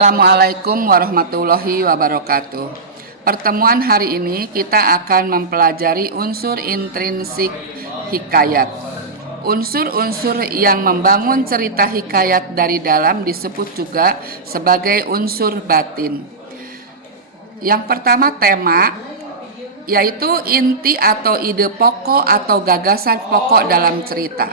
Assalamualaikum warahmatullahi wabarakatuh. Pertemuan hari ini kita akan mempelajari unsur intrinsik hikayat. Unsur-unsur yang membangun cerita hikayat dari dalam disebut juga sebagai unsur batin. Yang pertama, tema, yaitu inti atau ide pokok atau gagasan pokok dalam cerita.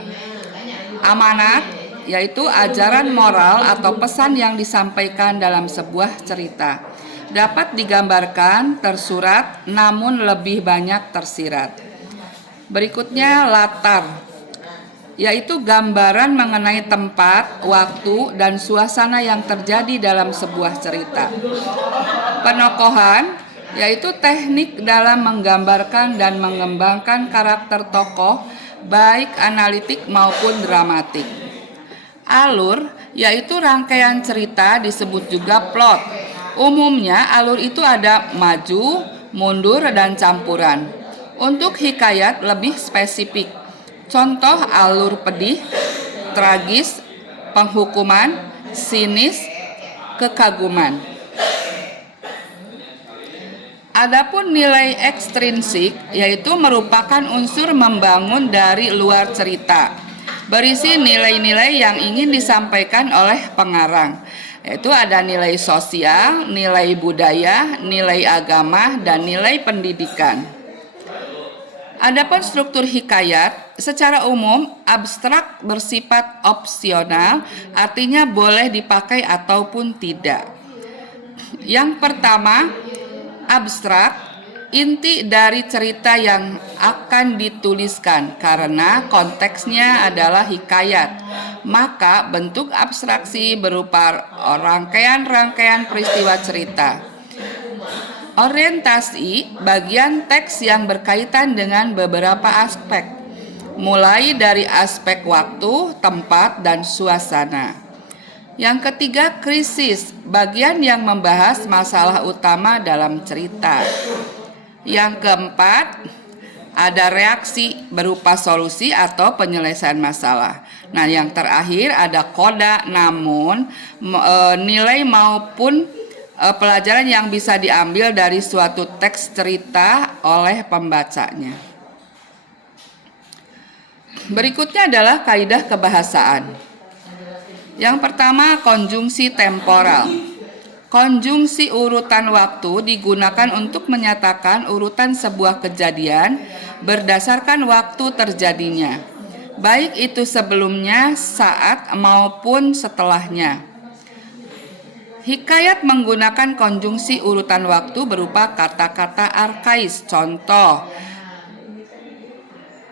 Amanat, yaitu ajaran moral atau pesan yang disampaikan dalam sebuah cerita. Dapat digambarkan, tersurat, namun lebih banyak tersirat. Berikutnya latar, yaitu gambaran mengenai tempat, waktu, dan suasana yang terjadi dalam sebuah cerita. Penokohan, yaitu teknik dalam menggambarkan dan mengembangkan karakter tokoh, baik analitik maupun dramatik. Alur, yaitu rangkaian cerita disebut juga plot. Umumnya alur itu ada maju, mundur, dan campuran. Untuk hikayat lebih spesifik. Contoh alur pedih, tragis, penghukuman, sinis, kekaguman. Adapun nilai ekstrinsik, yaitu merupakan unsur membangun dari luar cerita. Berisi nilai-nilai yang ingin disampaikan oleh pengarang, yaitu ada nilai sosial, nilai budaya, nilai agama, dan nilai pendidikan. Adapun struktur hikayat, secara umum abstrak bersifat opsional, artinya boleh dipakai ataupun tidak. Yang pertama, abstrak, inti dari cerita yang akan dituliskan karena konteksnya adalah hikayat. Maka bentuk abstraksi berupa rangkaian-rangkaian peristiwa cerita. Orientasi, bagian teks yang berkaitan dengan beberapa aspek, mulai dari aspek waktu, tempat, dan suasana. Yang ketiga, krisis, bagian yang membahas masalah utama dalam cerita. Yang keempat, ada reaksi berupa solusi atau penyelesaian masalah. Nah, yang terakhir ada koda, namun nilai maupun pelajaran yang bisa diambil dari suatu teks cerita oleh pembacanya. Berikutnya adalah kaidah kebahasaan. Yang pertama, konjungsi temporal. Konjungsi urutan waktu digunakan untuk menyatakan urutan sebuah kejadian berdasarkan waktu terjadinya, baik itu sebelumnya, saat, maupun setelahnya. Hikayat menggunakan konjungsi urutan waktu berupa kata-kata arkais, contoh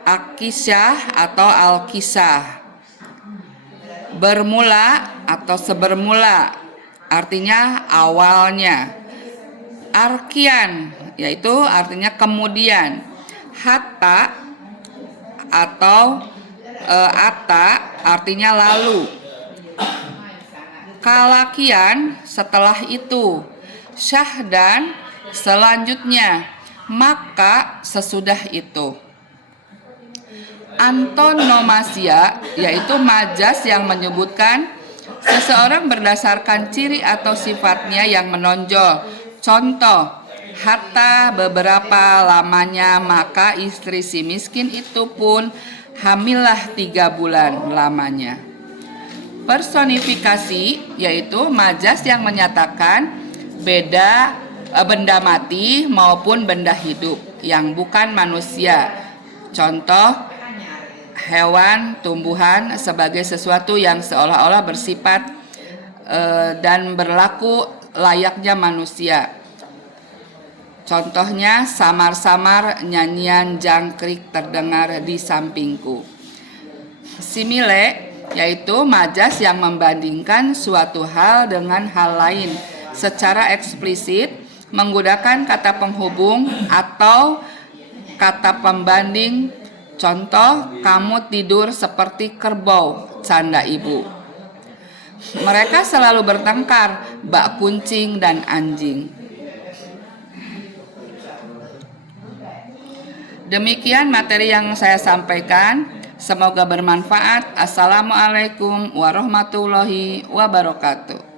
akisah atau alkisah, bermula atau sebermula, artinya awalnya. Arkian, yaitu artinya kemudian. Hatta atau ata, artinya lalu. Kalakian, setelah itu. Syahdan, selanjutnya. Maka, sesudah itu. Antonomasia, yaitu majas yang menyebutkan seseorang berdasarkan ciri atau sifatnya yang menonjol. Contoh, hatta beberapa lamanya, maka istri si miskin itu pun hamillah 3 bulan lamanya. Personifikasi, yaitu majas yang menyatakan benda mati maupun benda hidup yang bukan manusia. Contoh, hewan, tumbuhan sebagai sesuatu yang seolah-olah bersifat dan berlaku layaknya manusia. Contohnya, samar-samar nyanyian jangkrik terdengar di sampingku. Simile, yaitu majas yang membandingkan suatu hal dengan hal lain secara eksplisit menggunakan kata penghubung atau kata pembanding. Contoh, kamu tidur seperti kerbau, canda ibu. Mereka selalu bertengkar, bak kuncing dan anjing. Demikian materi yang saya sampaikan. Semoga bermanfaat. Assalamualaikum warahmatullahi wabarakatuh.